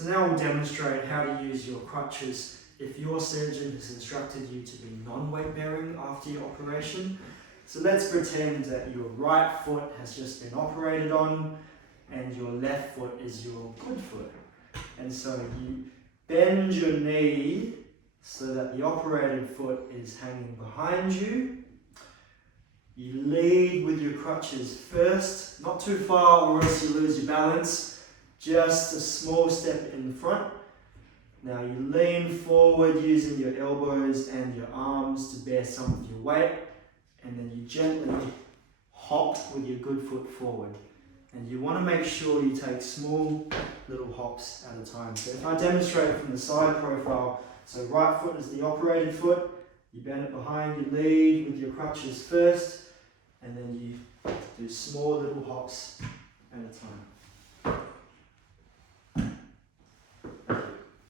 So now we'll demonstrate how to use your crutches if your surgeon has instructed you to be non-weight bearing after your operation. So let's pretend that your right foot has just been operated on and your left foot is your good foot. And so you bend your knee so that the operated foot is hanging behind you. You lead with your crutches first, not too far or else you lose your balance. Just a small step in the front. Now you lean forward using your elbows and your arms to bear some of your weight, and then you gently hop with your good foot forward. And you want to make sure you take small little hops at a time. So if I demonstrate from the side profile, so right foot is the operated foot, you bend it behind, you lead with your crutches first, and then you do small little hops at a time.